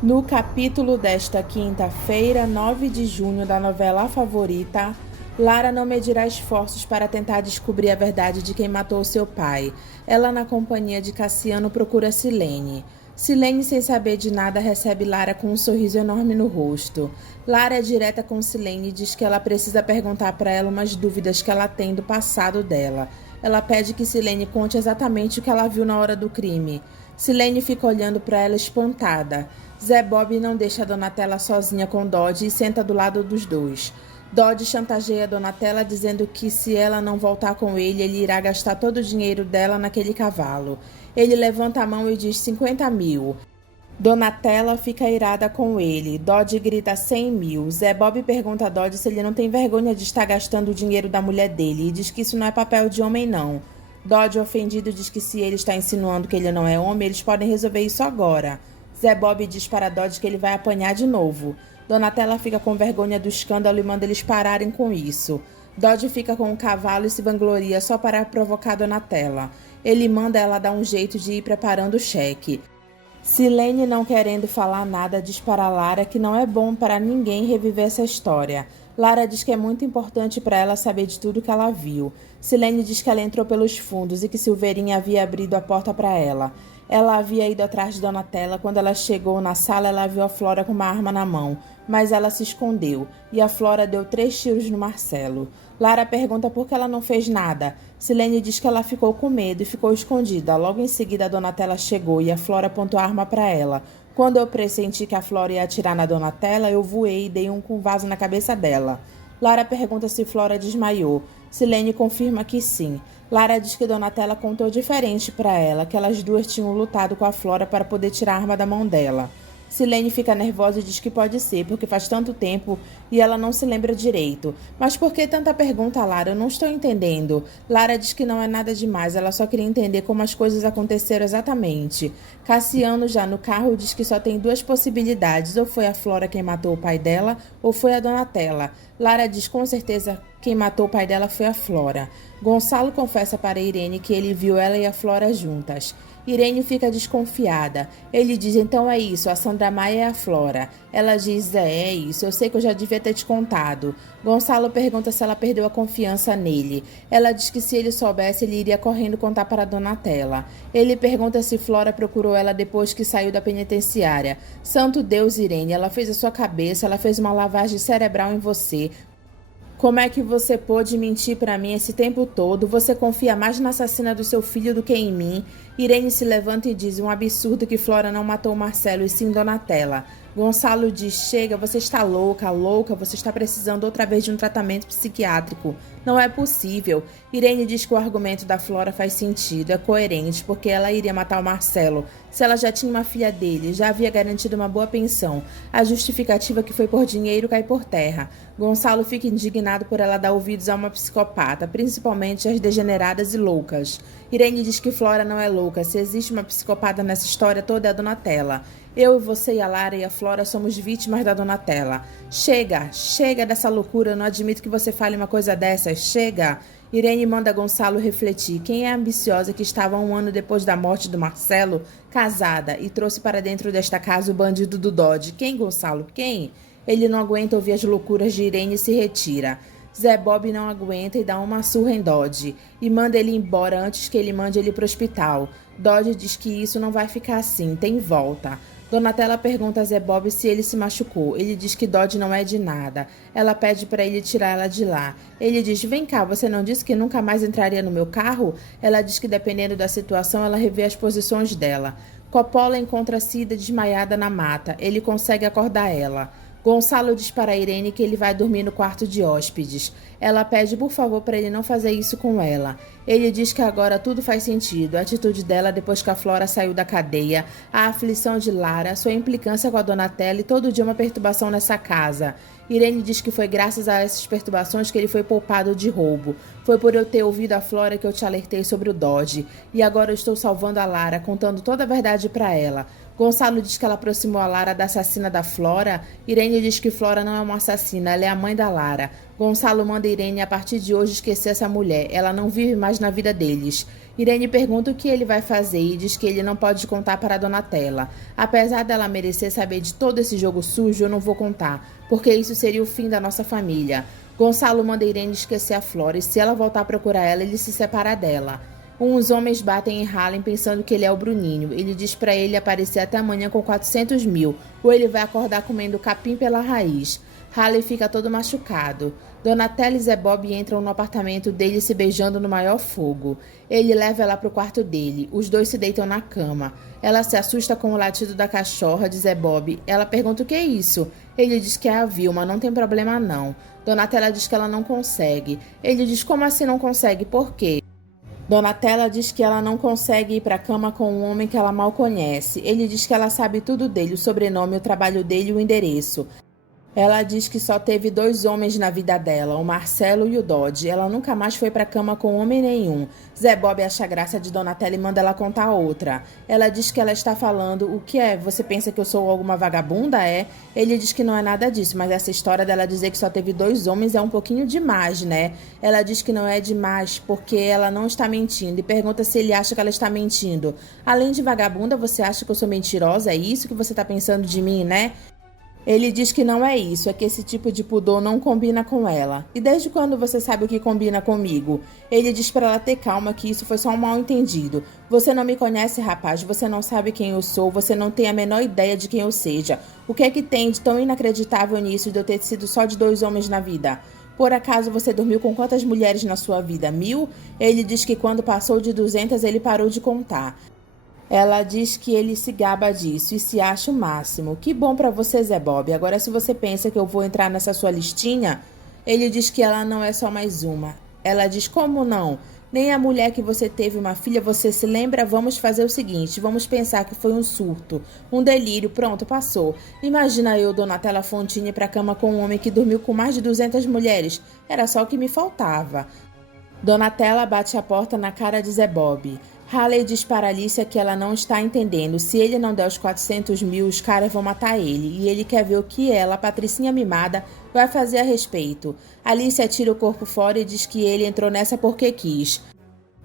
No capítulo desta quinta-feira, 9 de junho, da novela A Favorita, Lara não medirá esforços para tentar descobrir a verdade de quem matou seu pai. Ela, na companhia de Cassiano, procura Silene. Silene, sem saber de nada, recebe Lara com um sorriso enorme no rosto. Lara é direta com Silene e diz que ela precisa perguntar para ela umas dúvidas que ela tem do passado dela. Ela pede que Silene conte exatamente o que ela viu na hora do crime. Silene fica olhando para ela espantada. Zé Bob não deixa a Donatella sozinha com Dodge e senta do lado dos dois. Dodge chantageia a Donatella dizendo que se ela não voltar com ele irá gastar todo o dinheiro dela naquele cavalo. Ele levanta a mão e diz 50 mil. Donatella fica irada com ele. Dodge grita 100 mil. Zé Bob pergunta a Dodge se ele não tem vergonha de estar gastando o dinheiro da mulher dele e diz que isso não é papel de homem não. Dodge, ofendido, diz que se ele está insinuando que ele não é homem, eles podem resolver isso agora. Zé Bob diz para Dodge que ele vai apanhar de novo. Donatella fica com vergonha do escândalo e manda eles pararem com isso. Dodge fica com o cavalo e se vangloria só para provocar Donatella. Ele manda ela dar um jeito de ir preparando o cheque. Silene, não querendo falar nada, diz para Lara que não é bom para ninguém reviver essa história. Lara diz que é muito importante para ela saber de tudo que ela viu. Silene diz que ela entrou pelos fundos e que Silveirinha havia abrido a porta para ela. Ela havia ido atrás de Donatella. Quando ela chegou na sala, ela viu a Flora com uma arma na mão, mas ela se escondeu, e a Flora deu 3 tiros no Marcelo. Lara pergunta por que ela não fez nada. Silene diz que ela ficou com medo e ficou escondida. Logo em seguida, a Donatella chegou e a Flora apontou a arma para ela. Quando eu pressenti que a Flora ia atirar na Donatella, eu voei e dei um com vaso na cabeça dela. Lara pergunta se Flora desmaiou. Silene confirma que sim. Lara diz que Donatella contou diferente para ela, que elas duas tinham lutado com a Flora para poder tirar a arma da mão dela. Silene fica nervosa e diz que pode ser, porque faz tanto tempo e ela não se lembra direito. Mas por que tanta pergunta, Lara? Eu não estou entendendo. Lara diz que não é nada demais, ela só queria entender como as coisas aconteceram exatamente. Cassiano, já no carro, diz que só tem 2 possibilidades. Ou foi a Flora quem matou o pai dela, ou foi a Donatella. Lara diz com certeza quem matou o pai dela foi a Flora. Gonçalo confessa para Irene que ele viu ela e a Flora juntas. Irene fica desconfiada. Ele diz, então é isso, a Sandra Maia é a Flora. Ela diz, é isso, eu sei que eu já devia ter te contado. Gonçalo pergunta se ela perdeu a confiança nele. Ela diz que se ele soubesse, ele iria correndo contar para a Donatella. Ele pergunta se Flora procurou ela depois que saiu da penitenciária. Santo Deus, Irene, ela fez a sua cabeça, ela fez uma lavagem cerebral em você. Como é que você pôde mentir para mim esse tempo todo? Você confia mais na assassina do seu filho do que em mim? Irene se levanta e diz um absurdo que Flora não matou Marcelo e sim Donatella. Gonçalo diz, chega, você está louca, você está precisando outra vez de um tratamento psiquiátrico. Não é possível. Irene diz que o argumento da Flora faz sentido, é coerente, porque ela iria matar o Marcelo. Se ela já tinha uma filha dele, já havia garantido uma boa pensão. A justificativa que foi por dinheiro cai por terra. Gonçalo fica indignado por ela dar ouvidos a uma psicopata, principalmente as degeneradas e loucas. Irene diz que Flora não é louca. Se existe uma psicopata nessa história toda é a Donatella. Eu e você e a Lara e a Flora somos vítimas da Donatella. Chega dessa loucura, eu não admito que você fale uma coisa dessas, chega! Irene manda Gonçalo refletir. Quem é a ambiciosa que estava 1 ano depois da morte do Marcelo, casada, e trouxe para dentro desta casa o bandido do Dodge? Quem, Gonçalo? Quem? Ele não aguenta ouvir as loucuras de Irene e se retira. Zé Bob não aguenta e dá uma surra em Dodge e manda ele embora antes que ele mande ele para o hospital. Dodge diz que isso não vai ficar assim, tem volta. Donatella pergunta a Zé Bob se ele se machucou. Ele diz que Dodge não é de nada. Ela pede para ele tirar ela de lá. Ele diz, vem cá, você não disse que nunca mais entraria no meu carro? Ela diz que dependendo da situação, ela revê as posições dela. Coppola encontra Cida desmaiada na mata. Ele consegue acordar ela. Gonçalo diz para Irene que ele vai dormir no quarto de hóspedes. Ela pede por favor para ele não fazer isso com ela. Ele diz que agora tudo faz sentido. A atitude dela depois que a Flora saiu da cadeia, a aflição de Lara, sua implicância com a Donatella e todo dia uma perturbação nessa casa. Irene diz que foi graças a essas perturbações que ele foi poupado de roubo. Foi por eu ter ouvido a Flora que eu te alertei sobre o Dodge. E agora eu estou salvando a Lara, contando toda a verdade para ela. Gonçalo diz que ela aproximou a Lara da assassina da Flora. Irene diz que Flora não é uma assassina, ela é a mãe da Lara. Gonçalo manda Irene a partir de hoje esquecer essa mulher. Ela não vive mais na vida deles. Irene pergunta o que ele vai fazer e diz que ele não pode contar para a Donatella. Apesar dela merecer saber de todo esse jogo sujo, eu não vou contar, porque isso seria o fim da nossa família. Gonçalo manda Irene esquecer a Flora e se ela voltar a procurar ela, ele se separa dela. Uns homens batem em Harlem pensando que ele é o Bruninho. Ele diz pra ele aparecer até amanhã com 400 mil, ou ele vai acordar comendo capim pela raiz. Harlem fica todo machucado. Donatella e Zé Bob entram no apartamento dele se beijando no maior fogo. Ele leva ela pro quarto dele. Os dois se deitam na cama. Ela se assusta com o latido da cachorra de Zé Bob. Ela pergunta o que é isso. Ele diz que é a Vilma, não tem problema não. Donatella diz que ela não consegue. Ele diz como assim não consegue, por quê? Donatella diz que ela não consegue ir para a cama com um homem que ela mal conhece. Ele diz que ela sabe tudo dele, o sobrenome, o trabalho dele e o endereço. Ela diz que só teve 2 homens na vida dela, o Marcelo e o Dodge. Ela nunca mais foi pra cama com homem nenhum. Zé Bob acha graça de Donatella e manda ela contar outra. Ela diz que ela está falando, o que é? Você pensa que eu sou alguma vagabunda, é? Ele diz que não é nada disso, mas essa história dela dizer que só teve 2 homens é um pouquinho demais, né? Ela diz que não é demais porque ela não está mentindo e pergunta se ele acha que ela está mentindo. Além de vagabunda, você acha que eu sou mentirosa? É isso que você está pensando de mim, né? Ele diz que não é isso, é que esse tipo de pudor não combina com ela. E desde quando você sabe o que combina comigo? Ele diz para ela ter calma que isso foi só um mal-entendido. Você não me conhece, rapaz, você não sabe quem eu sou, você não tem a menor ideia de quem eu seja. O que é que tem de tão inacreditável nisso de eu ter sido só de 2 homens na vida? Por acaso você dormiu com quantas mulheres na sua vida? 1000? Ele diz que quando passou de 200 ele parou de contar. Ela diz que ele se gaba disso e se acha o máximo. Que bom pra você, Zé Bob. Agora, se você pensa que eu vou entrar nessa sua listinha, ele diz que ela não é só mais uma. Ela diz, como não? Nem a mulher que você teve uma filha, você se lembra? Vamos fazer o seguinte, vamos pensar que foi um surto, um delírio, pronto, passou. Imagina eu, Donatella Fontini, pra cama com um homem que dormiu com mais de 200 mulheres. Era só o que me faltava. Donatella bate a porta na cara de Zé Bob. Harley diz para Alicia que ela não está entendendo. Se ele não der os 400 mil, os caras vão matar ele. E ele quer ver o que ela, Patricinha mimada, vai fazer a respeito. Alicia tira o corpo fora e diz que ele entrou nessa porque quis.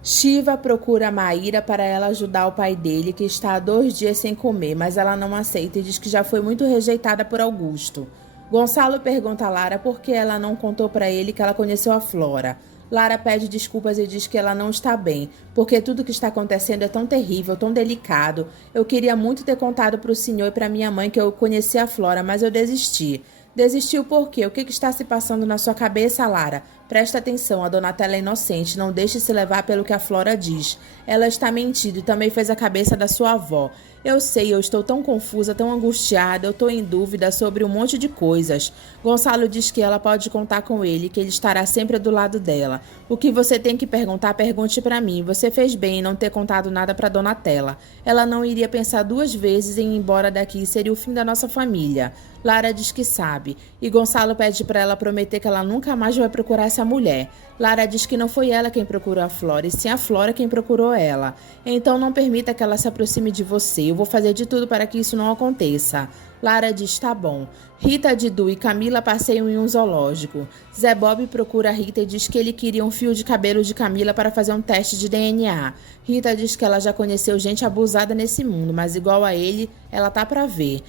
Shiva procura Maíra para ela ajudar o pai dele, que está há 2 dias sem comer, mas ela não aceita e diz que já foi muito rejeitada por Augusto. Gonçalo pergunta a Lara por que ela não contou para ele que ela conheceu a Flora. Lara pede desculpas e diz que ela não está bem, porque tudo que está acontecendo é tão terrível, tão delicado. Eu queria muito ter contado para o senhor e para minha mãe que eu conheci a Flora, mas eu desisti. Desistiu por quê? O que está se passando na sua cabeça, Lara? Presta atenção, a Donatella é inocente, não deixe se levar pelo que a Flora diz. Ela está mentindo e também fez a cabeça da sua avó. Eu sei, eu estou tão confusa, tão angustiada, eu estou em dúvida sobre um monte de coisas. Gonçalo diz que ela pode contar com ele, que ele estará sempre do lado dela. O que você tem que perguntar, pergunte para mim. Você fez bem em não ter contado nada para Donatella. Ela não iria pensar 2 vezes em ir embora daqui, seria o fim da nossa família. Lara diz que sabe, e Gonçalo pede para ela prometer que ela nunca mais vai procurar essa mulher. Lara diz que não foi ela quem procurou a Flora, e sim a Flora quem procurou ela. Então não permita que ela se aproxime de você, eu vou fazer de tudo para que isso não aconteça. Lara diz, tá bom. Rita, Didu e Camila passeiam em um zoológico. Zé Bob procura Rita e diz que ele queria um fio de cabelo de Camila para fazer um teste de DNA. Rita diz que ela já conheceu gente abusada nesse mundo, mas igual a ele, ela tá pra ver.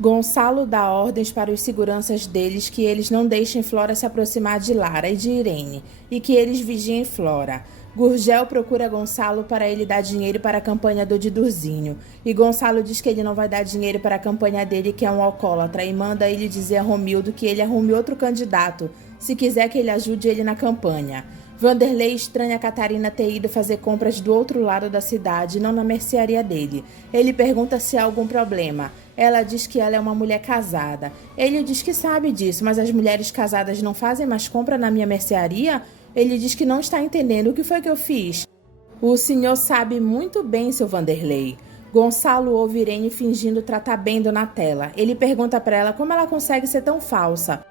Gonçalo dá ordens para os seguranças deles que eles não deixem Flora se aproximar de Lara e de Irene, e que eles vigiem Flora. Gurgel procura Gonçalo para ele dar dinheiro para a campanha do Didurzinho, e Gonçalo diz que ele não vai dar dinheiro para a campanha dele, que é um alcoólatra, e manda ele dizer a Romildo que ele arrume outro candidato, se quiser que ele ajude ele na campanha. Vanderlei estranha a Catarina ter ido fazer compras do outro lado da cidade, não na mercearia dele. Ele pergunta se há algum problema. Ela diz que ela é uma mulher casada. Ele diz que sabe disso, mas as mulheres casadas não fazem mais compra na minha mercearia? Ele diz que não está entendendo. O que foi que eu fiz? O senhor sabe muito bem, seu Vanderlei. Gonçalo ouve Irene fingindo tratar bem Donatella. Ele pergunta para ela como ela consegue ser tão falsa.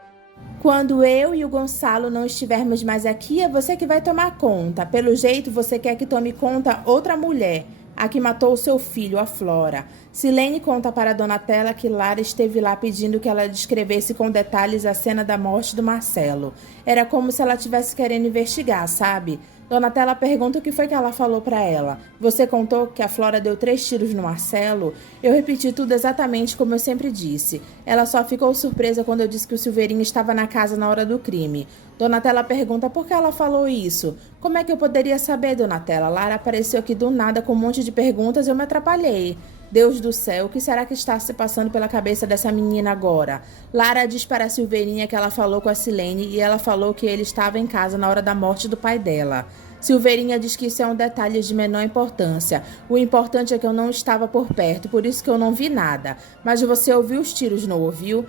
Quando eu e o Gonçalo não estivermos mais aqui, é você que vai tomar conta. Pelo jeito, você quer que tome conta outra mulher, a que matou o seu filho, a Flora. Silene conta para Donatella que Lara esteve lá pedindo que ela descrevesse com detalhes a cena da morte do Marcelo. Era como se ela estivesse querendo investigar, sabe? Donatella pergunta o que foi que ela falou para ela. Você contou que a Flora deu 3 tiros no Marcelo? Eu repeti tudo exatamente como eu sempre disse. Ela só ficou surpresa quando eu disse que o Silveirinho estava na casa na hora do crime. Donatella pergunta por que ela falou isso. Como é que eu poderia saber, Donatella? Lara apareceu aqui do nada com um monte de perguntas e eu me atrapalhei. Deus do céu, o que será que está se passando pela cabeça dessa menina agora? Lara diz para a Silveirinha que ela falou com a Silene e ela falou que ele estava em casa na hora da morte do pai dela. Silveirinha diz que isso é um detalhe de menor importância. O importante é que eu não estava por perto, por isso que eu não vi nada. Mas você ouviu os tiros, não ouviu?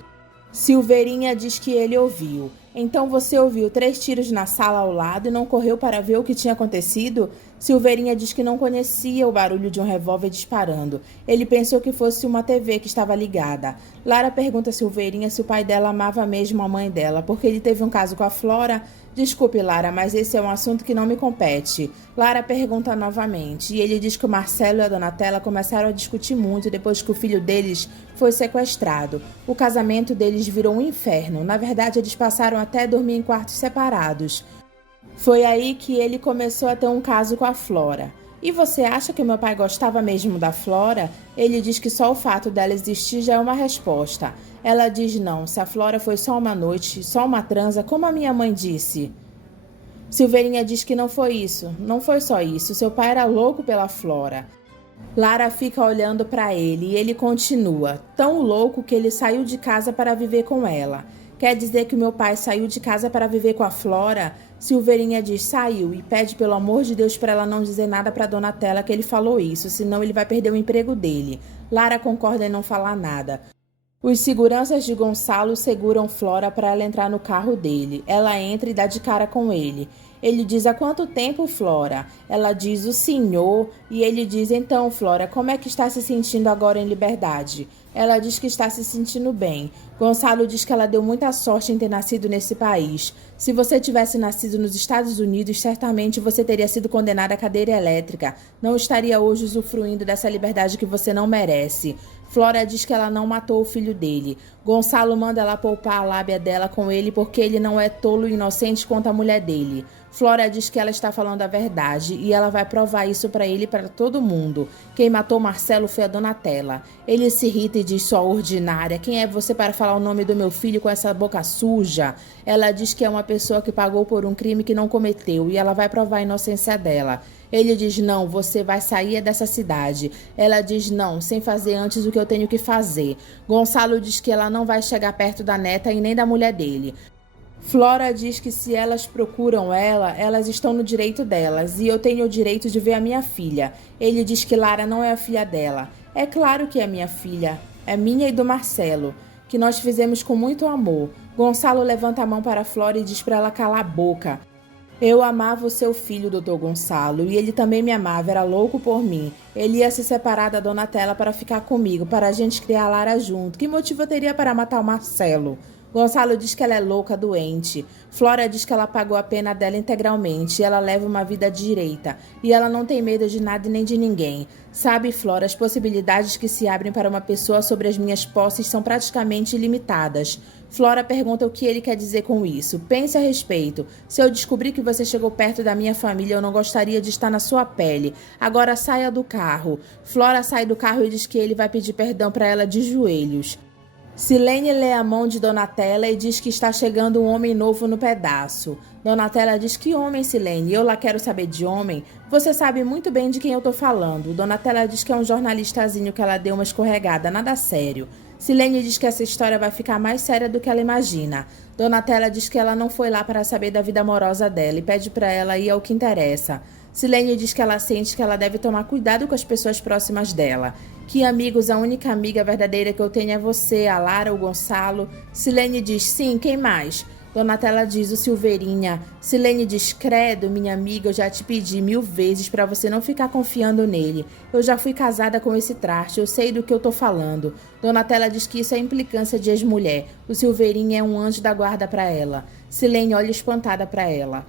Silveirinha diz que ele ouviu. Então você ouviu 3 tiros na sala ao lado e não correu para ver o que tinha acontecido? Silveirinha diz que não conhecia o barulho de um revólver disparando. Ele pensou que fosse uma TV que estava ligada. Lara pergunta a Silveirinha se o pai dela amava mesmo a mãe dela, porque ele teve um caso com a Flora. Desculpe, Lara, mas esse é um assunto que não me compete. Lara pergunta novamente, e ele diz que o Marcelo e a Donatella começaram a discutir muito depois que o filho deles foi sequestrado. O casamento deles virou um inferno. Na verdade, eles passaram até a dormir em quartos separados. Foi aí que ele começou a ter um caso com a Flora. E você acha que meu pai gostava mesmo da Flora? Ele diz que só o fato dela existir já é uma resposta. Ela diz não, se a Flora foi só uma noite, só uma transa, como a minha mãe disse. Silveirinha diz que não foi isso, não foi só isso, seu pai era louco pela Flora. Lara fica olhando para ele e ele continua, tão louco que ele saiu de casa para viver com ela. Quer dizer que o meu pai saiu de casa para viver com a Flora? Silveirinha diz saiu e pede pelo amor de Deus para ela não dizer nada para Donatella que ele falou isso, senão ele vai perder o emprego dele. Lara concorda em não falar nada. Os seguranças de Gonçalo seguram Flora para ela entrar no carro dele. Ela entra e dá de cara com ele. Ele diz, há quanto tempo, Flora? Ela diz, o senhor. E ele diz, então, Flora, como é que está se sentindo agora em liberdade? Ela diz que está se sentindo bem. Gonçalo diz que ela deu muita sorte em ter nascido nesse país. Se você tivesse nascido nos Estados Unidos, certamente você teria sido condenada à cadeira elétrica. Não estaria hoje usufruindo dessa liberdade que você não merece. Flora diz que ela não matou o filho dele. Gonçalo manda ela poupar a lábia dela com ele porque ele não é tolo e inocente quanto a mulher dele. Flora diz que ela está falando a verdade e ela vai provar isso para ele e para todo mundo. Quem matou Marcelo foi a Donatella. Ele se irrita e diz, sua ordinária, quem é você para falar o nome do meu filho com essa boca suja? Ela diz que é uma pessoa que pagou por um crime que não cometeu e ela vai provar a inocência dela. Ele diz, não, você vai sair dessa cidade. Ela diz, não, sem fazer antes o que eu tenho que fazer. Gonçalo diz que ela não vai chegar perto da neta e nem da mulher dele. Flora diz que se elas procuram ela, elas estão no direito delas, e eu tenho o direito de ver a minha filha. Ele diz que Lara não é a filha dela. É claro que é minha filha. É minha e do Marcelo, que nós fizemos com muito amor. Gonçalo levanta a mão para Flora e diz para ela calar a boca. Eu amava o seu filho, Dr. Gonçalo, e ele também me amava, era louco por mim. Ele ia se separar da Donatella para ficar comigo, para a gente criar a Lara junto. Que motivo eu teria para matar o Marcelo? Gonçalo diz que ela é louca, doente. Flora diz que ela pagou a pena dela integralmente e ela leva uma vida direita. E ela não tem medo de nada e nem de ninguém. Sabe, Flora, as possibilidades que se abrem para uma pessoa sobre as minhas posses são praticamente ilimitadas. Flora pergunta o que ele quer dizer com isso. Pense a respeito. Se eu descobrir que você chegou perto da minha família, eu não gostaria de estar na sua pele. Agora saia do carro. Flora sai do carro e diz que ele vai pedir perdão para ela de joelhos. Silene lê a mão de Donatella e diz que está chegando um homem novo no pedaço. Donatella diz, que homem, Silene? Eu lá quero saber de homem. Você sabe muito bem de quem eu tô falando. Donatella diz que é um jornalistazinho que ela deu uma escorregada, nada sério. Silene diz que essa história vai ficar mais séria do que ela imagina. Donatella diz que ela não foi lá para saber da vida amorosa dela e pede para ela ir ao que interessa. Silene diz que ela sente que ela deve tomar cuidado com as pessoas próximas dela. Que amigos, a única amiga verdadeira que eu tenho é você, a Lara, o Gonçalo. Silene diz, sim, quem mais? Donatella diz, o Silveirinha. Silene diz, credo, minha amiga, eu já te pedi 1000 vezes para você não ficar confiando nele. Eu já fui casada com esse traste, eu sei do que eu tô falando. Donatella diz que isso é implicância de ex-mulher. O Silveirinha é um anjo da guarda para ela. Silene olha espantada para ela.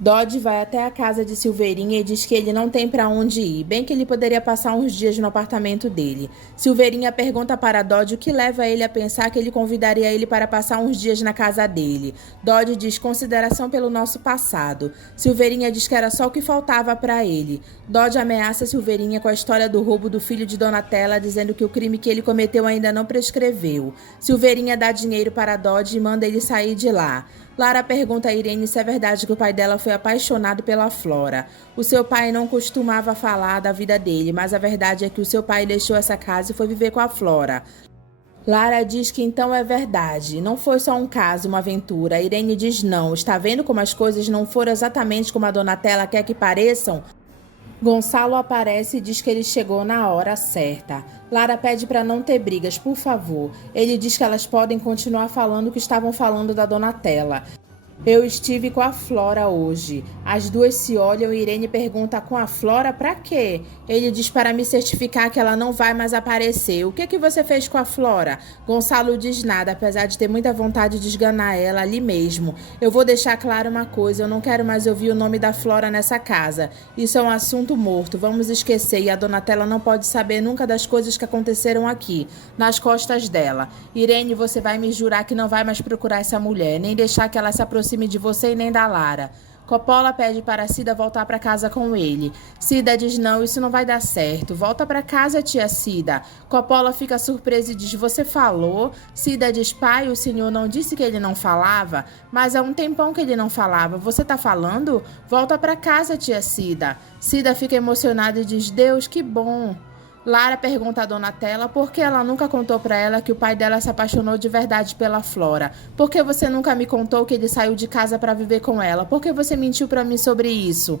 Dodge vai até a casa de Silveirinha e diz que ele não tem para onde ir, bem que ele poderia passar uns dias no apartamento dele. Silveirinha pergunta para Dodge o que leva ele a pensar que ele convidaria ele para passar uns dias na casa dele. Dodge diz consideração pelo nosso passado. Silveirinha diz que era só o que faltava para ele. Dodge ameaça Silveirinha com a história do roubo do filho de Donatella, dizendo que o crime que ele cometeu ainda não prescreveu. Silveirinha dá dinheiro para Dodge e manda ele sair de lá. Lara pergunta a Irene se é verdade que o pai dela foi apaixonado pela Flora. O seu pai não costumava falar da vida dele, mas a verdade é que o seu pai deixou essa casa e foi viver com a Flora. Lara diz que então é verdade, não foi só um caso, uma aventura. Irene diz não, está vendo como as coisas não foram exatamente como a Donatella quer que pareçam? Gonçalo aparece e diz que ele chegou na hora certa. Lara pede para não ter brigas, por favor. Ele diz que elas podem continuar falando o que estavam falando da Donatella. Eu estive com a Flora hoje. As duas se olham e Irene pergunta com a Flora pra quê? Ele diz para me certificar que ela não vai mais aparecer. O que você fez com a Flora? Gonçalo diz nada, apesar de ter muita vontade de esganar ela ali mesmo. Eu vou deixar claro uma coisa, eu não quero mais ouvir o nome da Flora nessa casa. Isso é um assunto morto, vamos esquecer e a Donatella não pode saber nunca das coisas que aconteceram aqui, nas costas dela. Irene, você vai me jurar que não vai mais procurar essa mulher, nem deixar que ela se aproxime de você e nem da Lara. Coppola pede para Cida voltar para casa com ele. Cida diz não, isso não vai dar certo. Volta para casa, tia Cida. Coppola fica surpresa e diz, você falou? Cida diz, pai, o senhor não disse que ele não falava? Mas há um tempão que ele não falava. Você tá falando? Volta para casa, tia Cida. Cida fica emocionada e diz, Deus, que bom. Lara pergunta a Donatella por que ela nunca contou para ela que o pai dela se apaixonou de verdade pela Flora. Por que você nunca me contou que ele saiu de casa para viver com ela? Por que você mentiu para mim sobre isso?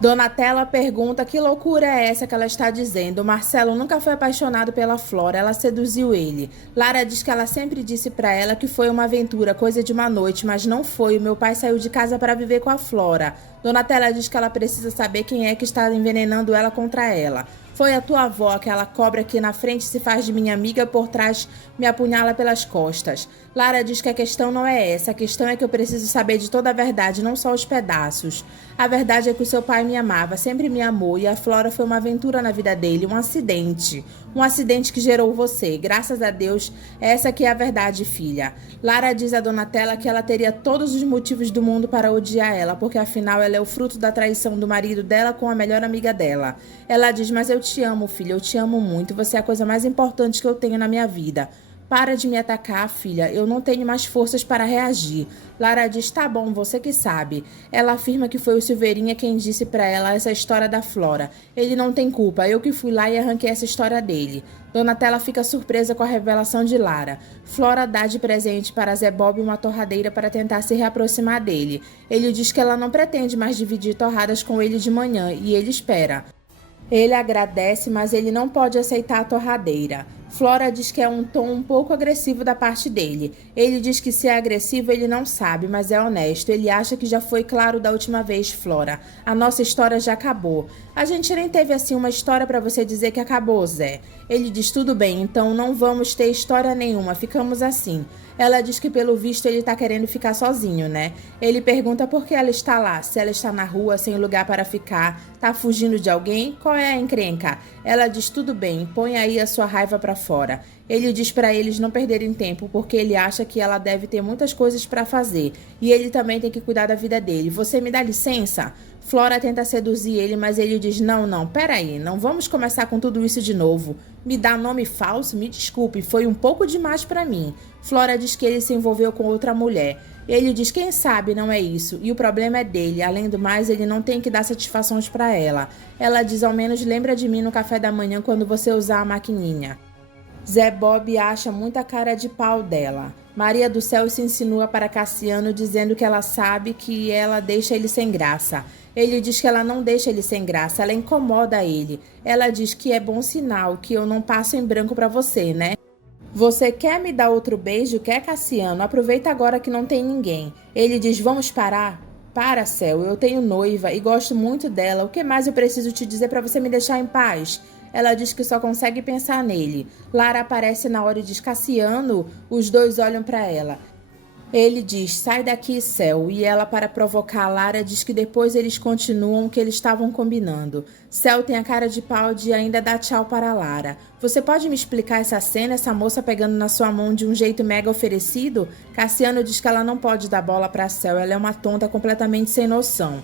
Donatella pergunta que loucura é essa que ela está dizendo. Marcelo nunca foi apaixonado pela Flora, ela seduziu ele. Lara diz que ela sempre disse para ela que foi uma aventura, coisa de uma noite, mas não foi. O meu pai saiu de casa para viver com a Flora. Donatella diz que ela precisa saber quem é que está envenenando ela contra ela. Foi a tua avó, aquela cobra que na frente se faz de minha amiga, por trás me apunhala pelas costas. Lara diz que a questão não é essa, a questão é que eu preciso saber de toda a verdade, não só os pedaços. A verdade é que o seu pai me amava, sempre me amou, e a Flora foi uma aventura na vida dele, um acidente. Um acidente que gerou você. Graças a Deus, essa que é a verdade, filha. Lara diz a Donatella que ela teria todos os motivos do mundo para odiar ela, porque afinal ela é o fruto da traição do marido dela com a melhor amiga dela. Ela diz, mas eu te amo, filha, eu te amo muito, você é a coisa mais importante que eu tenho na minha vida. Para de me atacar, filha, eu não tenho mais forças para reagir. Lara diz, tá bom, você que sabe. Ela afirma que foi o Silveirinha quem disse para ela essa história da Flora. Ele não tem culpa, eu que fui lá e arranquei essa história dele. Donatella fica surpresa com a revelação de Lara. Flora dá de presente para Zé Bob uma torradeira para tentar se reaproximar dele. Ele diz que ela não pretende mais dividir torradas com ele de manhã e ele espera. Ele agradece, mas ele não pode aceitar a torradeira. Flora diz que é um tom um pouco agressivo da parte dele. Ele diz que se é agressivo ele não sabe, mas é honesto. Ele acha que já foi claro da última vez, Flora. A nossa história já acabou. A gente nem teve assim uma história para você dizer que acabou, Zé. Ele diz, tudo bem, então não vamos ter história nenhuma, ficamos assim. Ela diz que pelo visto ele tá querendo ficar sozinho, né? Ele pergunta por que ela está lá, se ela está na rua, sem lugar para ficar, tá fugindo de alguém? Qual é a encrenca? Ela diz, tudo bem, põe aí a sua raiva pra fora. Ele diz para eles não perderem tempo, porque ele acha que ela deve ter muitas coisas para fazer. E ele também tem que cuidar da vida dele. Você me dá licença? Flora tenta seduzir ele, mas ele diz, não, peraí, não vamos começar com tudo isso de novo. Me dá nome falso? Me desculpe, foi um pouco demais para mim. Flora diz que ele se envolveu com outra mulher. Ele diz, quem sabe não é isso, e o problema é dele. Além do mais, ele não tem que dar satisfações para ela. Ela diz, ao menos lembra de mim no café da manhã quando você usar a maquininha. Zé Bob acha muita cara de pau dela. Maria do Céu se insinua para Cassiano dizendo que ela sabe que ela deixa ele sem graça. Ele diz que ela não deixa ele sem graça, ela incomoda ele. Ela diz que é bom sinal, que eu não passo em branco para você, né? Você quer me dar outro beijo? Quer, Cassiano? Aproveita agora que não tem ninguém. Ele diz, vamos parar? Para, Céu, eu tenho noiva e gosto muito dela. O que mais eu preciso te dizer para você me deixar em paz? Ela diz que só consegue pensar nele. Lara aparece na hora e diz, Cassiano, os dois olham para ela. Ele diz, sai daqui, Cel, e ela, para provocar Lara, diz que depois eles continuam o que eles estavam combinando. Cel tem a cara de pau de ainda dar tchau para Lara. Você pode me explicar essa cena, essa moça pegando na sua mão de um jeito mega oferecido? Cassiano diz que ela não pode dar bola para Cel, ela é uma tonta completamente sem noção.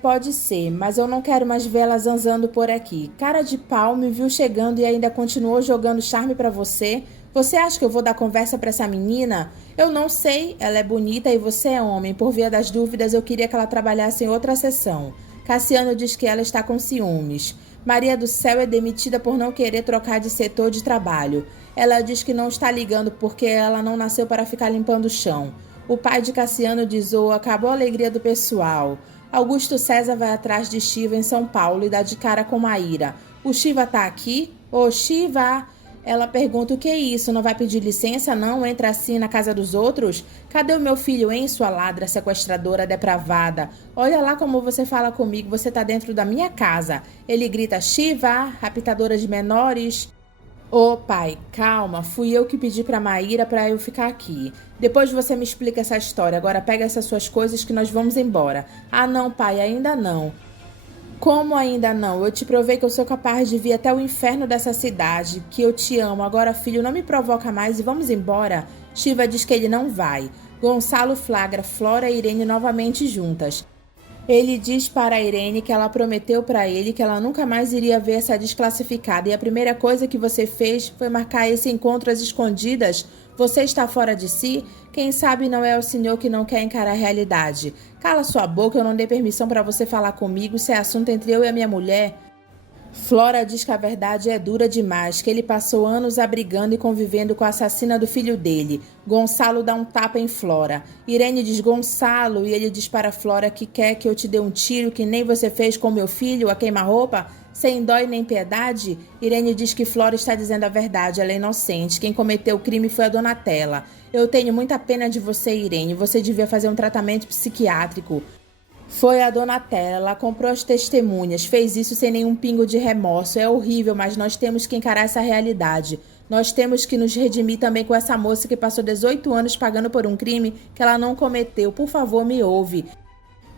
Pode ser, mas eu não quero mais ver ela zanzando por aqui. Cara de pau, me viu chegando e ainda continuou jogando charme pra você? Você acha que eu vou dar conversa pra essa menina? Eu não sei, ela é bonita e você é homem. Por via das dúvidas, eu queria que ela trabalhasse em outra sessão. Cassiano diz que ela está com ciúmes. Maria do Céu é demitida por não querer trocar de setor de trabalho. Ela diz que não está ligando porque ela não nasceu para ficar limpando o chão. O pai de Cassiano diz: acabou a alegria do pessoal. Augusto César vai atrás de Shiva em São Paulo e dá de cara com Maíra. O Shiva tá aqui? Ô, Shiva! Ela pergunta: o que é isso? Não vai pedir licença, não? Entra assim na casa dos outros? Cadê o meu filho, hein, sua ladra sequestradora depravada? Olha lá como você fala comigo, você tá dentro da minha casa. Ele grita: Shiva, raptadora de menores. Ô pai, calma, fui eu que pedi pra Maíra pra eu ficar aqui. Depois você me explica essa história, agora pega essas suas coisas que nós vamos embora. Ah não, pai, ainda não. Como ainda não? Eu te provei que eu sou capaz de vir até o inferno dessa cidade, que eu te amo. Agora, filho, não me provoca mais e vamos embora. Shiva diz que ele não vai. Gonçalo flagra Flora e Irene novamente juntas. Ele diz para a Irene que ela prometeu para ele que ela nunca mais iria ver essa desclassificada e a primeira coisa que você fez foi marcar esse encontro às escondidas. Você está fora de si? Quem sabe não é o senhor que não quer encarar a realidade. Cala sua boca, eu não dei permissão para você falar comigo, isso é assunto entre eu e a minha mulher. Flora diz que a verdade é dura demais, que ele passou anos abrigando e convivendo com a assassina do filho dele. Gonçalo dá um tapa em Flora. Irene diz Gonçalo e ele diz para Flora que quer que eu te dê um tiro que nem você fez com meu filho, a queima-roupa, sem dó e nem piedade. Irene diz que Flora está dizendo a verdade, ela é inocente. Quem cometeu o crime foi a Donatella. Eu tenho muita pena de você, Irene. Você devia fazer um tratamento psiquiátrico. Foi a Donatella, ela comprou as testemunhas, fez isso sem nenhum pingo de remorso. É horrível, mas nós temos que encarar essa realidade. Nós temos que nos redimir também com essa moça que passou 18 anos pagando por um crime que ela não cometeu. Por favor, me ouve.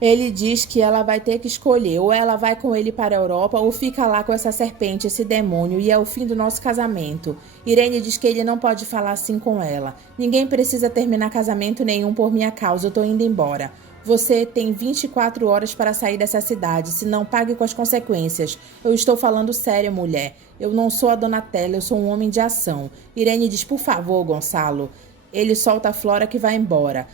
Ele diz que ela vai ter que escolher, ou ela vai com ele para a Europa, ou fica lá com essa serpente, esse demônio, e é o fim do nosso casamento. Irene diz que ele não pode falar assim com ela. Ninguém precisa terminar casamento nenhum por minha causa, eu tô indo embora. Você tem 24 horas para sair dessa cidade, se não pague com as consequências. Eu estou falando sério, mulher. Eu não sou a Donatella, eu sou um homem de ação. Irene diz, por favor, Gonçalo. Ele solta a Flora que vai embora.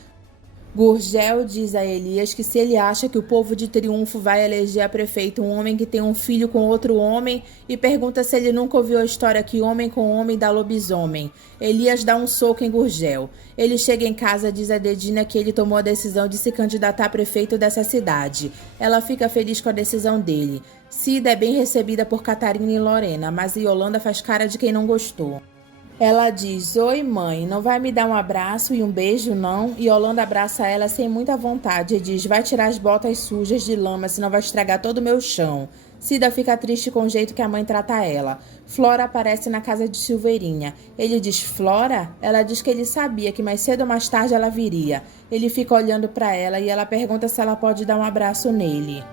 Gurgel diz a Elias que se ele acha que o povo de Triunfo vai eleger a prefeito um homem que tem um filho com outro homem e pergunta se ele nunca ouviu a história que homem com homem dá lobisomem. Elias dá um soco em Gurgel. Ele chega em casa e diz a Dedina que ele tomou a decisão de se candidatar a prefeito dessa cidade. Ela fica feliz com a decisão dele. Cida é bem recebida por Catarina e Lorena, mas Yolanda faz cara de quem não gostou. Ela diz, oi mãe, não vai me dar um abraço e um beijo não? E Yolanda abraça ela sem muita vontade e diz, vai tirar as botas sujas de lama, senão vai estragar todo o meu chão. Cida fica triste com o jeito que a mãe trata ela. Flora aparece na casa de Silveirinha. Ele diz, Flora? Ela diz que ele sabia que mais cedo ou mais tarde ela viria. Ele fica olhando para ela e ela pergunta se ela pode dar um abraço nele.